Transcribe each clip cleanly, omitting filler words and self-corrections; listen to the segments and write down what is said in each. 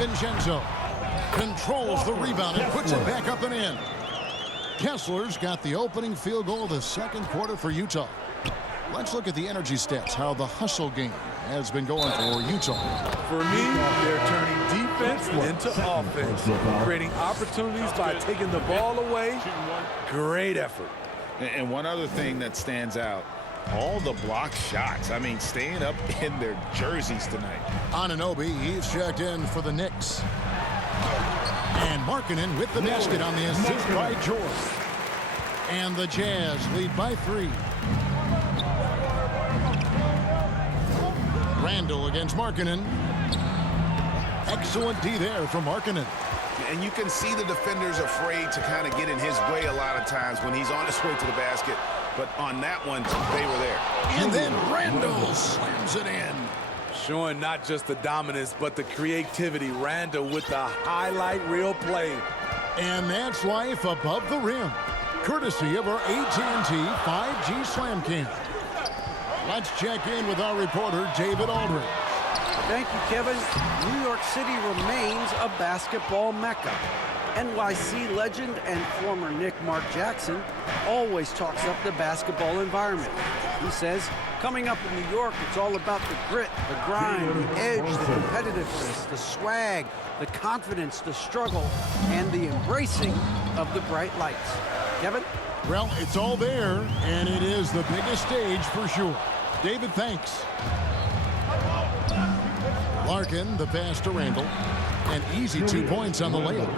DiVincenzo controls the rebound and puts it back up and in. Kessler's got the opening field goal of the second quarter for Utah. Let's look at the energy stats, how the hustle game has been going for Utah. For me, they're turning defense into offense, creating opportunities by taking the ball away. Great effort. And one other thing that stands out, all the block shots. I mean, staying up in their jerseys tonight. Anunoby, he's checked in for the Knicks. And Markkanen with the basket on the assist by George. And the Jazz lead by 3. Randall against Markkanen. Excellent D there from Markkanen. And you can see the defenders afraid to kind of get in his way a lot of times when he's on his way to the basket. But on that one, they were there. And then Randall slams it in. Showing not just the dominance, but the creativity. Randall with the highlight reel play. And that's life above the rim, courtesy of our AT&T 5G Slam Cam. Let's check in with our reporter, David Aldridge. Thank you, Kevin. New York City remains a basketball mecca. NYC legend and former Knick Mark Jackson always talks up the basketball environment. He says, coming up in New York, it's all about the grit, the grind, the edge, the competitiveness, the swag, the confidence, the struggle, and the embracing of the bright lights. Kevin? Well, it's all there, and it is the biggest stage for sure. David, thanks. Larkin, the pass to Randall. An easy 2 points on the layup.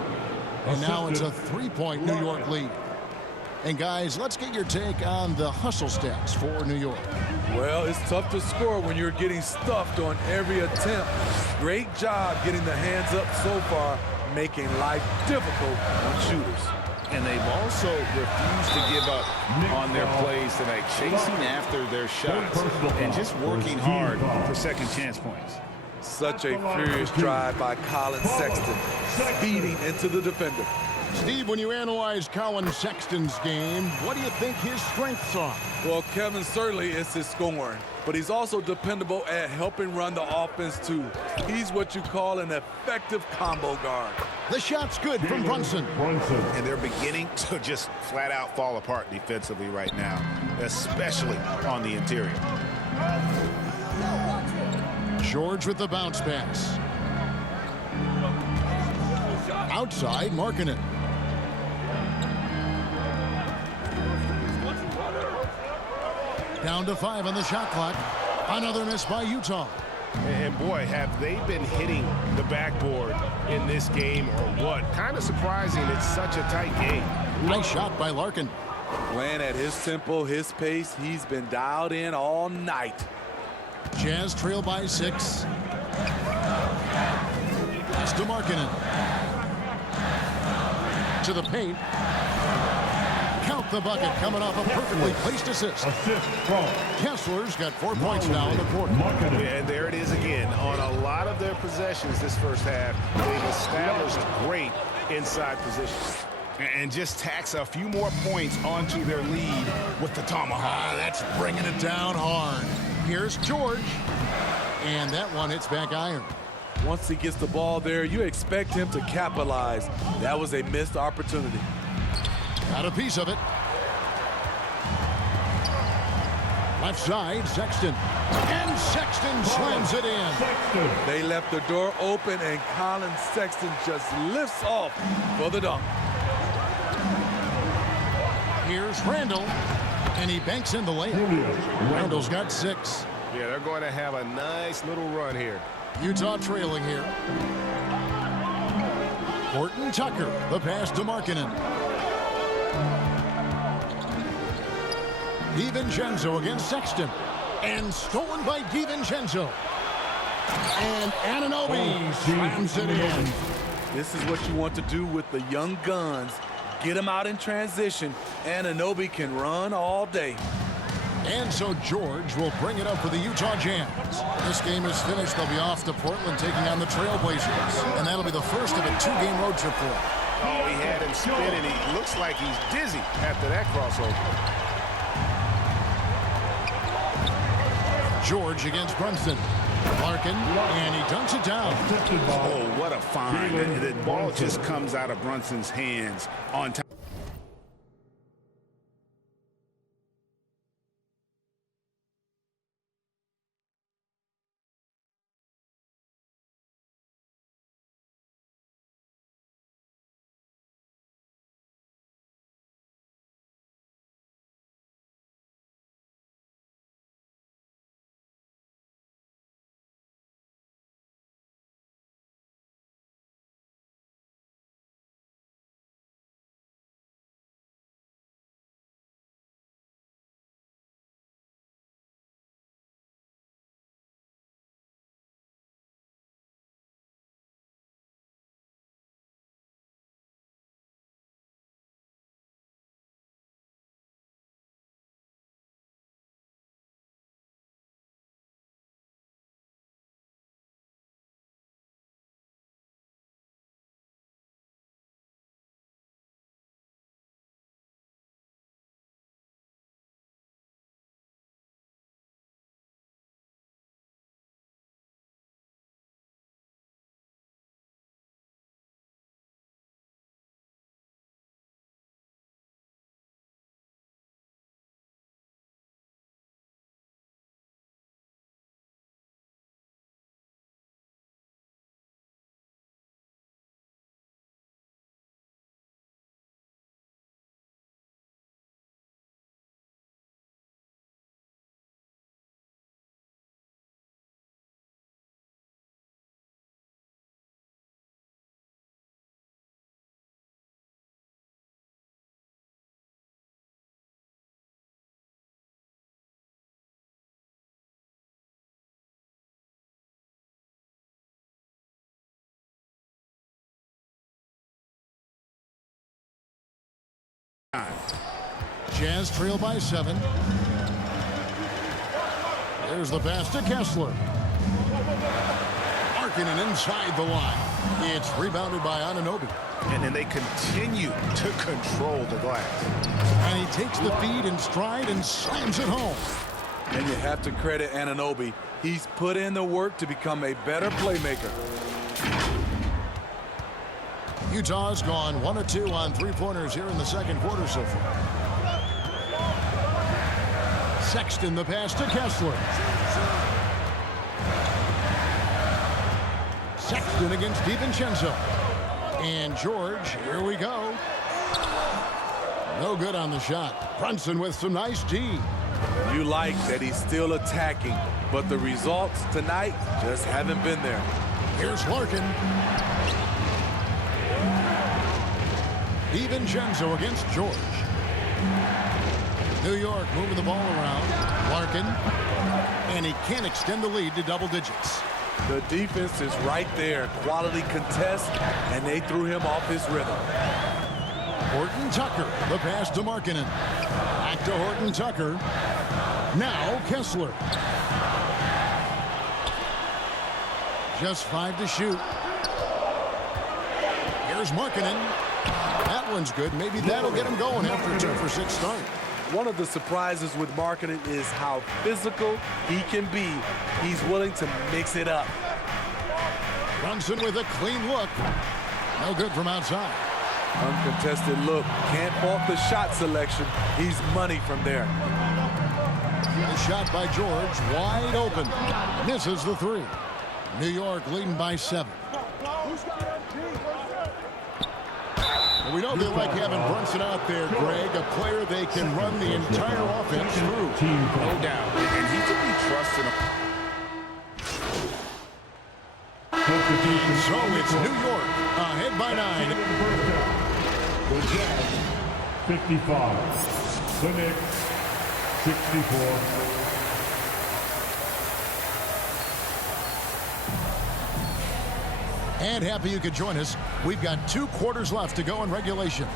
And now it's a 3-point New York lead. And guys, let's get your take on the hustle stats for New York. Well, it's tough to score when you're getting stuffed on every attempt. Great job getting the hands up so far, making life difficult on shooters. And they've also refused to give up on their plays tonight, chasing after their shots and just working hard for second chance points. Such a furious drive by Colin Sexton, speeding into the defender. Steve, when you analyze Colin Sexton's game, what do you think his strengths are? Well, Kevin, certainly it's his scoring, but he's also dependable at helping run the offense too. He's what you call an effective combo guard. The shot's good from Brunson. And they're beginning to just flat out fall apart defensively right now, especially on the interior. George with the bounce pass. Outside, Markkanen. Down to 5 on the shot clock. Another miss by Utah. And boy, have they been hitting the backboard in this game or what? Kind of surprising. It's such a tight game. Nice shot by Larkin. Playing at his tempo, his pace, he's been dialed in all night. Jazz trail by 6. Pass to Markkanen. To the paint. Count the bucket coming off a perfectly placed assist. Kessler's got 4 points now in the quarter. And there it is again. On a lot of their possessions this first half, they've established great inside positions. And just tacks a few more points onto their lead with the tomahawk. That's bringing it down hard. Here's George. And that one hits back iron. Once he gets the ball there, you expect him to capitalize. That was a missed opportunity. Got a piece of it. Left side, Sexton. And Sexton slams it in. They left the door open, and Colin Sexton just lifts off for the dunk. Here's Randall. And he banks in the layup. Randall's got 6. Yeah, they're going to have a nice little run here. Utah trailing here. Horton Tucker, the pass to Markkanen. DiVincenzo against Sexton. And stolen by DiVincenzo. And Anunoby slams it in. This is what you want to do with the young guns. Get them out in transition. Anunoby can run all day. And so George will bring it up for the Utah Jazz. This game is finished. They'll be off to Portland taking on the Trailblazers. And that'll be the first of a 2-game road trip for him. Oh, he had him spinning. He looks like he's dizzy after that crossover. George against Brunson. Larkin, and he dunks it down. Oh, what a find. The ball just comes out of Brunson's hands on time. Jazz trail by 7. There's the pass to Kessler. Markkanen inside the line. It's rebounded by Anunoby. And then they continue to control the glass. And he takes the feed in stride and slams it home. And you have to credit Anunoby. He's put in the work to become a better playmaker. Utah's gone 1 of 2 on three-pointers here in the second quarter so far. Sexton the pass to Kessler. Sexton against DiVincenzo. And George, here we go. No good on the shot. Brunson with some nice D. You like that he's still attacking, but the results tonight just haven't been there. Here's Larkin. DiVincenzo against George. New York moving the ball around. Larkin. And he can't extend the lead to double digits. The defense is right there. Quality contest, and they threw him off his rhythm. Horton Tucker, the pass to Markkanen. Back to Horton Tucker. Now Kessler. Just 5 to shoot. Here's Markkanen. That one's good. Maybe that'll get him going after a 2 for 6 start. One of the surprises with Markkanen is how physical he can be. He's willing to mix it up. Brunson with a clean look. No good from outside. Uncontested look. Can't fault the shot selection. He's money from there. The shot by George, wide open. Misses the 3. New York leading by 7. We know they like having Brunson out there, Greg, a player they can run the entire offense through. No doubt. And he can be trusted. So it's New York ahead by 9. The Jazz 55. The Knicks 64. And happy you could join us. We've got 2 quarters left to go in regulation.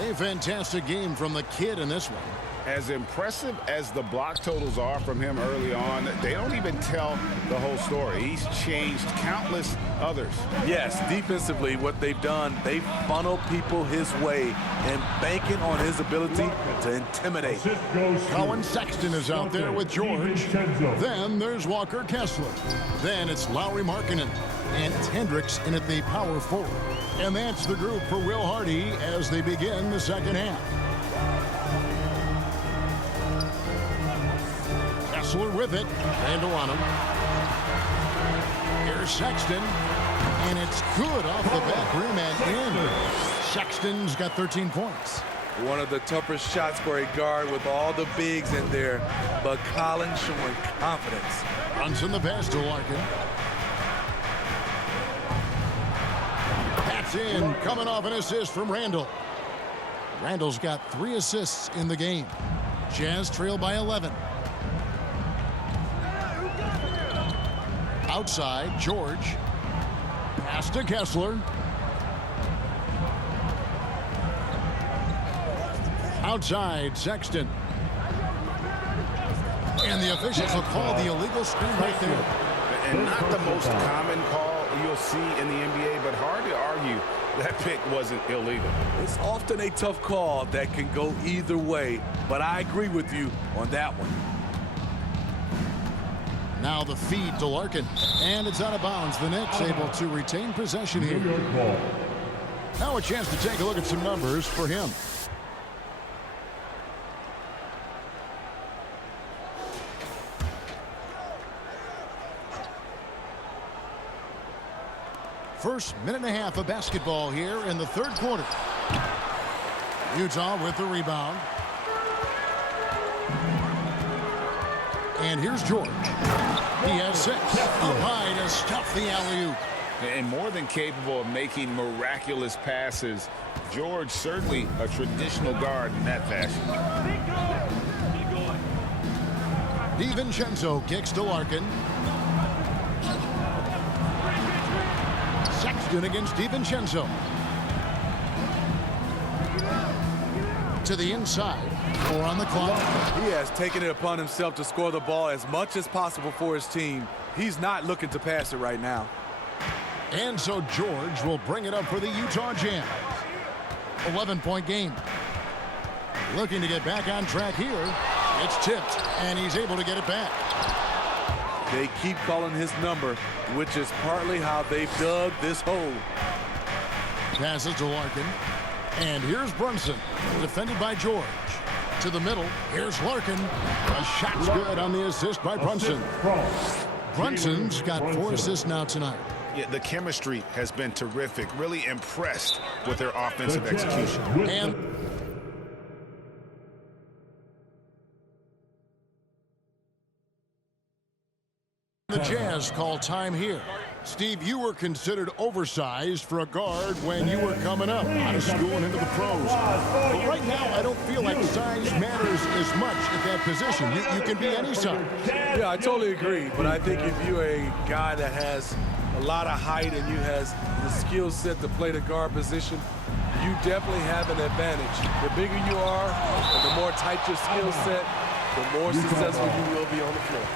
A fantastic game from the kid in this one. As impressive as the block totals are from him early on, they don't even tell the whole story. He's changed countless others. Yes, defensively, what they've done, they funnel people his way and banking on his ability to intimidate. Colin Sexton is out there with George. Then there's Walker Kessler. Then it's Lowry Markkinen. And it's Hendricks in at the power forward. And that's the group for Will Hardy as they begin the second half. Kessler with it. Randall on him. Here's Sexton. And it's good off the back rim and in. Sexton's got 13 points. One of the toughest shots for a guard with all the bigs in there, but Colin showing confidence. Brunson the pass to Larkin. That's in, coming off an assist from Randall. Randall's got 3 assists in the game. Jazz trail by 11. Outside, George. Pass to Kessler. Outside, Sexton. And the officials will call the illegal screen right there. And not the most common call you'll see in the NBA, but hard to argue that pick wasn't illegal. It's often a tough call that can go either way, but I agree with you on that one. Now the feed to Larkin, and it's out of bounds. The Knicks able to retain possession here. Now a chance to take a look at some numbers for him. First minute and a half of basketball here in the third quarter. Utah with the rebound. And here's George. He has 6. Up high to stuff the alley-oop. And more than capable of making miraculous passes, George certainly a traditional guard in that fashion. DiVincenzo kicks to Larkin. Sexton against DiVincenzo. To the inside. 4 on the clock. He has taken it upon himself to score the ball as much as possible for his team. He's not looking to pass it right now. And so George will bring it up for the Utah Jazz. 11-point game. Looking to get back on track here. It's tipped, and he's able to get it back. They keep calling his number, which is partly how they've dug this hole. Passes to Larkin. And here's Brunson, defended by George. To the middle, here's Larkin. A shot's good on the assist by Brunson. Brunson's got 4 assists now tonight. Yeah, the chemistry has been terrific. Really impressed with their offensive execution. And the Jazz call time here. Steve, you were considered oversized for a guard when you were coming up out of school and into the pros. But right now, I don't feel like size matters as much at that position. You can be any size. Yeah, I totally agree. But I think if you're a guy that has a lot of height and you has the skill set to play the guard position, you definitely have an advantage. The bigger you are, and the more tight your skill set, the more successful you will be on the floor.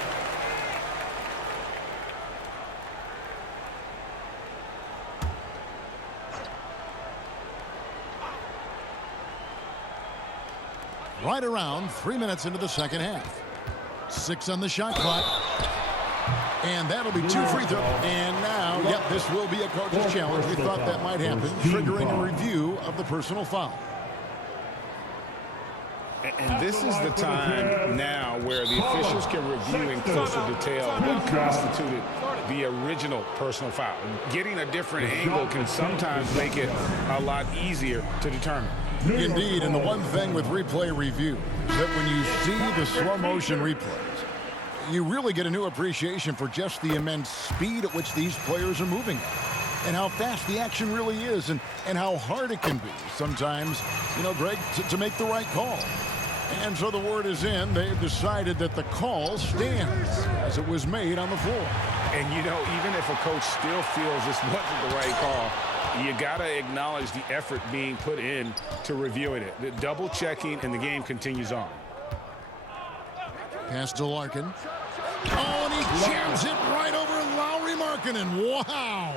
Right around 3 minutes into the second half. 6 on the shot clock. And that'll be 2 free throws. And now, yep, this will be a coach's challenge. We thought that might happen, triggering a review of the personal foul. And this is the time now where the officials can review in closer detail what constituted the original personal foul. Getting a different angle can sometimes make it a lot easier to determine. Indeed, and the one thing with replay review is that when you see the slow motion replays, you really get a new appreciation for just the immense speed at which these players are moving and how fast the action really is and how hard it can be sometimes, Greg, to make the right call. And so the word is in. They've decided that the call stands as it was made on the floor. And, even if a coach still feels this wasn't the right call, you got to acknowledge the effort being put in to reviewing it. The double checking, and the game continues on. Pass to Larkin. Oh, and he jams it right over Lowry Markkanen. Wow.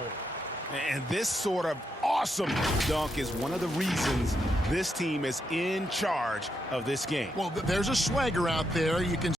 And this sort of awesome dunk is one of the reasons this team is in charge of this game. Well, there's a swagger out there. You can